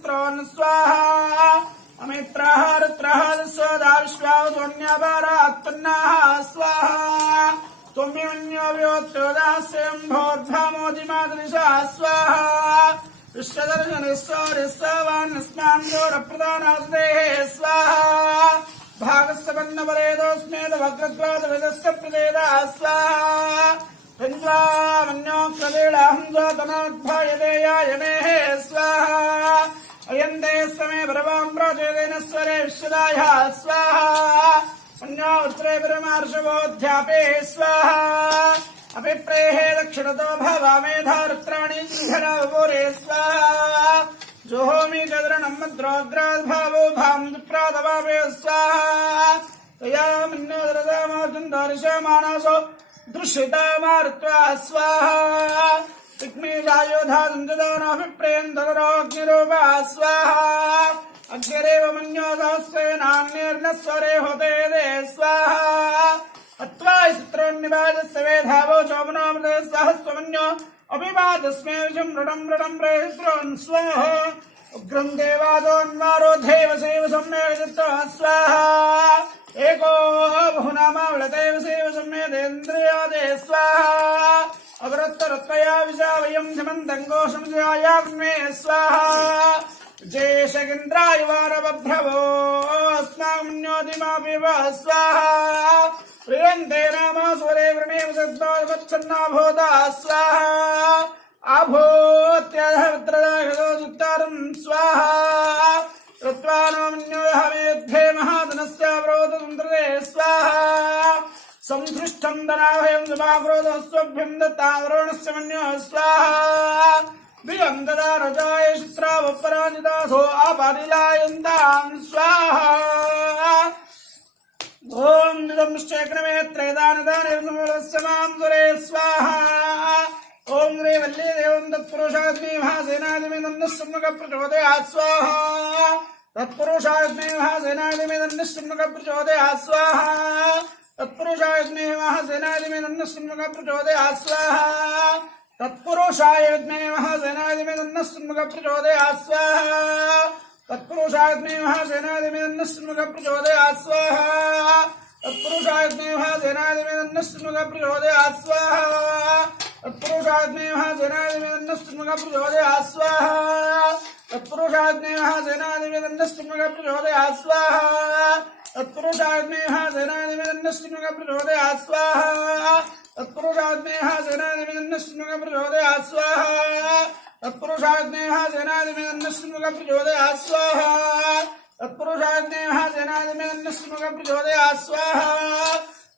मित्रोन् स्वाहा अमित्रः रुद्रः स्वदाविश्वावसोऽन्यपरात्पन्नाः स्वाहा त्वमेवन्योऽव्योत्योदास्यम्भोद्धामोदिमादृशा स्वाहा विश्वदर्शनस्वारिस्वान्स्मान् गौरप्रदानास्तेः स्वाहा भागस्सपन्नपरेदोऽस्मेदभग्रद्वादविदस्य प्रदेदा स्वाहा मन्योक्तदेडाहं जातनोद्भायदेयायनेः स्वाहा अयन्ते समे परवां प्राचेदेन स्वरे विश्वदायः स्वाहा अन्यो उत्तरे परमार्षवोऽध्यापे स्वाहा अभिप्रेः दक्षिणतो भवामेधारुत्राणि गृहणवपुरे स्वाहा जोहोमि चद्रणं मद्रोग्राद्भावो भां दुप्रादवापे स्वाहा तया मन्योदरदामार्जुन्दर्शमानसो दृश्यतामारुत्वा स्वाहा विघ्नेशायोधा दन्ददानाभिप्रेन्दरोग्निरूपा स्वाहा अग्निरेव मन्योदास्वेनान्यर्नस्वरे होते दे स्वाहा अत्वा चित्रोन्निवाजस्य वेधावो चोमनोमृते सहस्वमन्यो अभिवादस्मे विषं मृडं मृडं प्रेहित्रोन् स्वाहा उग्रं देवादोन्वारो देवसेव सम्मेलयित्वा स्वाहा एको बहुनामावलदेव सेव सम्मेदेन्द्रियादे स्वाहा अवरत्तरत्वया विशावयं धमन्तं घोषं जयाग्ने स्वाहा जेषगिन्द्राय वारवभ्रवो अस्माकमन्योदिमापिव स्वाहा प्रियन्ते नामास्वरे वृणेव सद्वावच्छन्नाभूता स्वाहा आभूत्यधवत्रदाघदोदुत्तारं स्वाहा कृत्वानोऽन्योदहमेध्ये महाधनस्य प्रोततन्त्रते स्वाहा संसृष्टं धनाभयं समाक्रोधस्त्वभ्यं दत्तावरोणस्य मन्यो स्वाहा दिवं ददा रजाय शुश्रावपराजितासो आपादिलायन्तां स्वाहा ॐ निदंश्चक्रमे त्रयदानदानिर्मूलस्य मां सुरे स्वाहा ॐ ह्रीं वल्ली देवं तत्पुरुषाग्नि महासेनादिमेदन्नस्सम्मुखप्रचोदयात् स्वाहा तत्पुरुषाग्नि महासेनादिमेदन्नस्सम्मुखप्रचोदयात् स्वाहा तत्पुरुषाग्नि महासेनादिमेदन्नस्सम्मुखप्रचोदयात् स्वाहा तत्पुरुषाय विद्महे महासेनादिमेदन्नस्सम्मुखप्रचोदयात् स्वाहा तत्पुरुषाग्नि महासेनादिमेदन्नस्सम्मुखप्रचोदयात् स्वाहा तत्पुरुषाग्नि महासेनादिमेदन्नस्सम्मुखप्रचोदयात् स्वाहा तत्पुरुषाग्नि महासेनादिमेदन्नस्सम्मुखप्रचोदयात् स्वाहा तत्पुरुषाग्नि महासेनादिमेदन्नस्सम्मुखप्रचोदयात् स्वाहा तत्पुरुषाग्नि महासेनादिमेदन्नस्सम्मुखप्रचोदयात् स्वाहा तत्पुरुषाग्नि महासेनादिमेदन्नस्सम्मुखप्रचोदयात् स्वाहा तत्पुरुषाग्नि महासेनादिमेदन्नस्सम्मुखप्रचोदयात् स्वाहा तत्पुरुषाग्नि महासेनादिमेदन्नस्सम्मुखप्रचोदयात् स्वाहा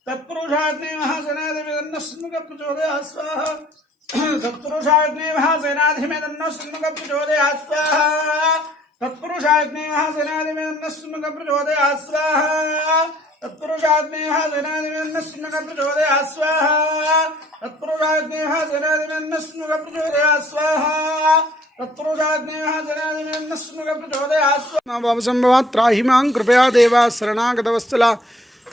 तत्पुरुषाग्नि महासेनादिमेदन्नस्सम्मुखप्रचोदयात् स्वाहा तत्पुरुषाग्नि महासेनादिमेदन्नस्सम्मुखप्रचोदयात् स्वाहा तत्पुरुषाग्नि महासेनादिमेदन्नस्सम्मुखप्रचोदयात् स्वाहा तत्पुरुषाग्नि महासेनादिमेदन्नस्सम्मुखप्रचोदयात् स्वाहा तत्पुरुषाग्नि महासेनादिमेदन्नस्सम्मुखप्रचोदयात् स्वाहा तत्पुरुषाग्नि महासेनादिमेदन्नस्सम्मुखप्रचोदयात् स्वाहा भवसंभवात् त्राहि मां कृपया देवा शरणागतवत्सला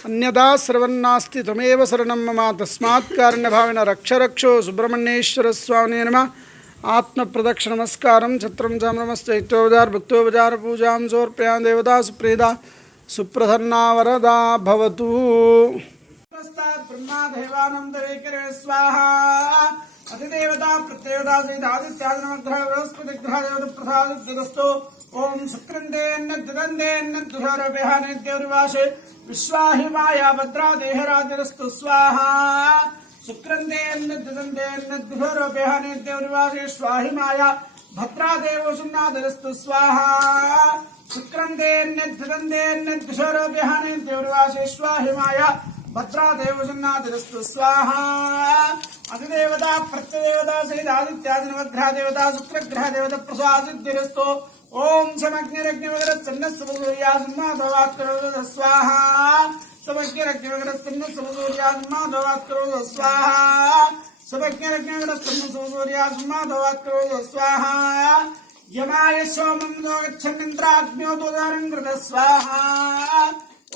अन्यदा सर्वन्नास्ति त्वमेव शरणं मम तस्मात् कारुण्यभावेन रक्ष रक्षो सुब्रह्मण्येश्वर स्वामिने नमः आत्मप्रदक्षिण नमस्कारं छत्रं चामरमस्य इत्योपचार भक्तोपचार पूजां समर्पयामि देवता सुप्रीता सुप्रसन्ना वरदा भवतु ब्रह्मा देवानंद वैकरे स्वाहा अधिदेवता प्रत्येवता सहित आदित्यादिनवग्रह बृहस्पति ग्रह देवता प्रसाद जगस्तो ओम शुक्रंदेन्नद्विहारेभ्यः विश्वाहि माया भद्रा देहराजरस्तु स्वाहा शुक्रंदेन्नद्विहारेभ्यः स्वाहि माया भद्रा देवोषुन्नादरस्तु स्वाहा शुक्रंदेन्नद्विहारेभ्यः स्वाहि माया भद्रा देवोषुन्नादरस्तु स्वाहा अधिदेवता प्रत्यदेवता सहित आदित्यादिनवग्रह देवता शुक्रग्रह देवता प्रसादिरस्तो ओम समग्रज्ञवग्रसन्नस्सूर्यासन्माधवात्करोद स्वाहा समग्रज्ञवग्रसन्नस्सूर्यासन्माधवात्करोद स्वाहा समग्रज्ञवग्रसन्नस्सूर्यासन्माधवात्करोद स्वाहा यमाय सोमं गच्छन्निन्द्राग्न्यो दोदारं कृत स्वाहा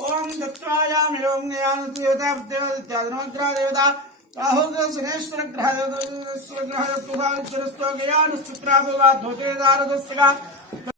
ओम दत्वायामि ओम ज्ञानदेवता प्रत्यदेवता देवता राहुल सुरेश्वर ग्रह देवता ग्रह प्रसाद ज्ञान सूत्राभवा धोते दारदस्यगा